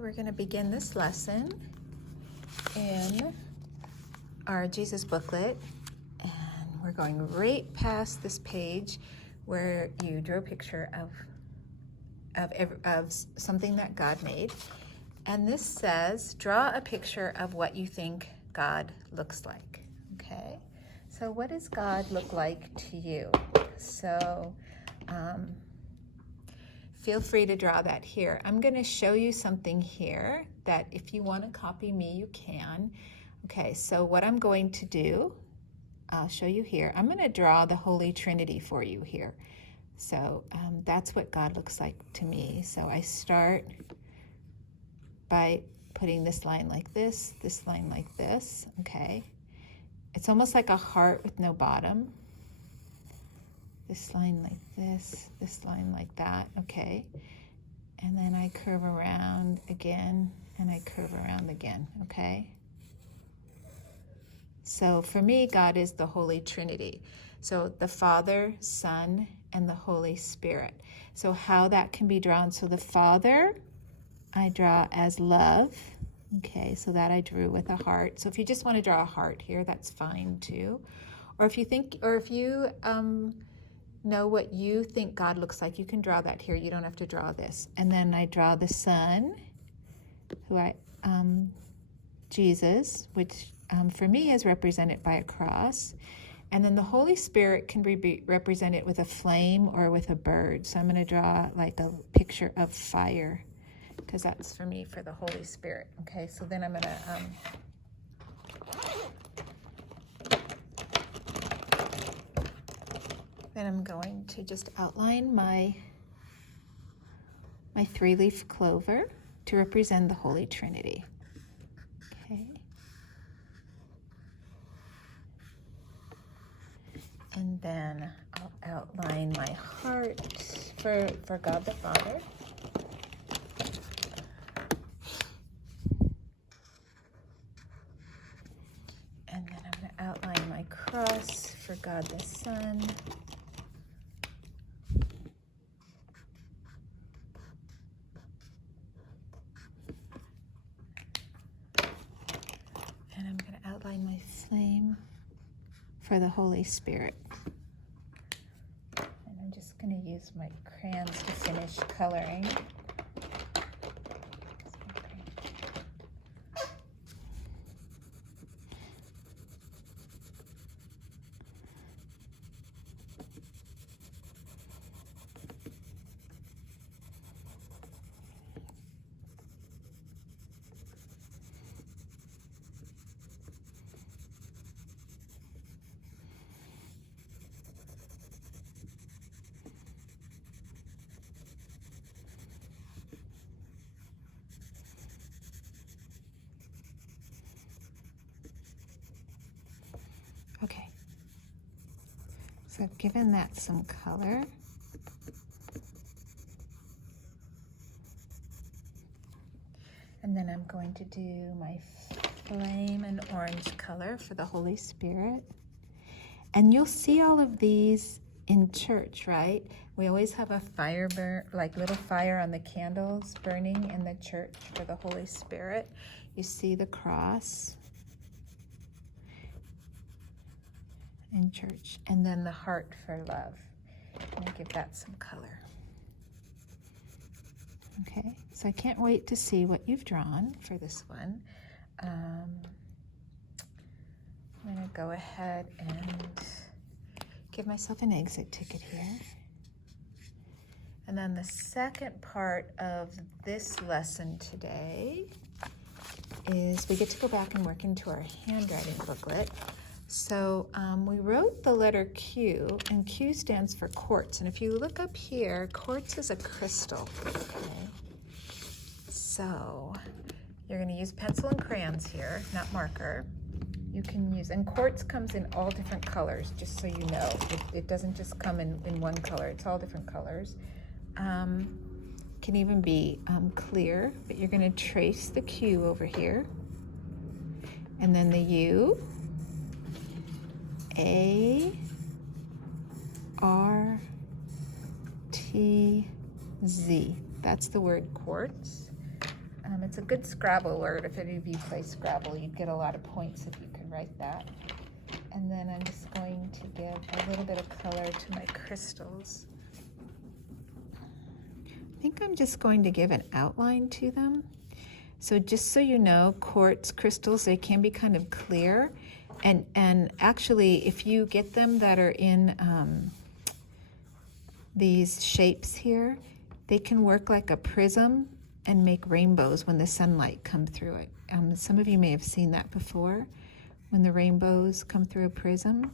We're going to begin this lesson in our Jesus booklet, and we're going right past this page where you drew a picture of something that God made. And this says, draw a picture of what you think God looks like. Okay, so what does God look like to you? So feel free to draw that here. I'm going to show you something here that if you want to copy me, you can. Okay, so what I'm going to do, I'll show you here. I'm going to draw the Holy Trinity for you here. So that's what God looks like to me. So I start by putting this line like this line like this, okay? It's almost like a heart with no bottom. This line like this line like that, okay? And then I curve around again, and I curve around again, okay? So for me, God is the Holy Trinity. So the Father, Son, and the Holy Spirit. So how that can be drawn. So the Father, I draw as love, okay? So that I drew with a heart. So if you just want to draw a heart here, that's fine too. Or if you think, or if you know what you think God looks like, you can draw that here. You don't have to draw this. And then I draw the Son, Jesus, which for me is represented by a cross. And then the Holy Spirit can be represented with a flame or with a bird. So I'm going to draw like a picture of fire, because that's for me for the Holy Spirit. Okay, so then I'm going to just outline my three-leaf clover to represent the Holy Trinity. Okay. And then I'll outline my heart for God the Father. And then I'm going to outline my cross for God the Son. And I'm going to outline my flame for the Holy Spirit. And I'm just going to use my crayons to finish coloring. Okay, so I've given that some color. And then I'm going to do my flame and orange color for the Holy Spirit. And you'll see all of these in church, right? We always have a fire like little fire on the candles burning in the church for the Holy Spirit. You see the cross in church, and then the heart for love. I'm gonna give that some color. Okay, so I can't wait to see what you've drawn for this one. I'm gonna go ahead and give myself an exit ticket here. And then the second part of this lesson today is we get to go back and work into our handwriting booklet. So we wrote the letter Q, and Q stands for quartz. And if you look up here, quartz is a crystal, okay? So you're going to use pencil and crayons here, not marker. You can use, and quartz comes in all different colors, just so you know. It doesn't just come in one color, it's all different colors. Can even be clear, but you're going to trace the Q over here. And then the U. A-R-T-Z. That's the word quartz. It's a good Scrabble word. If any of you play Scrabble, you'd get a lot of points if you could write that. And then I'm just going to give a little bit of color to my crystals. I think I'm just going to give an outline to them. So just so you know, quartz crystals, they can be kind of clear. And actually, if you get them that are in these shapes here, they can work like a prism and make rainbows when the sunlight comes through it. Some of you may have seen that before, when the rainbows come through a prism,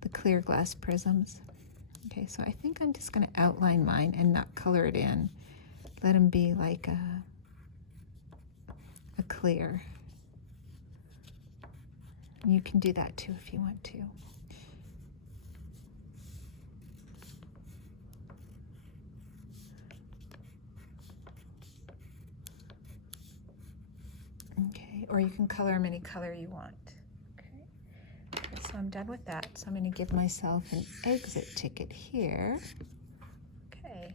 the clear glass prisms. Okay, so I think I'm just going to outline mine and not color it in. Let them be like a clear. You can do that too if you want to. Okay, or you can color them any color you want. Okay, so I'm done with that. So I'm going to give myself an exit ticket here. Okay,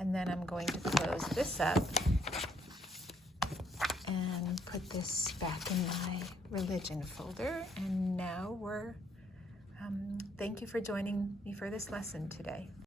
and then I'm going to close this up and put this back in my religion folder. And now thank you for joining me for this lesson today.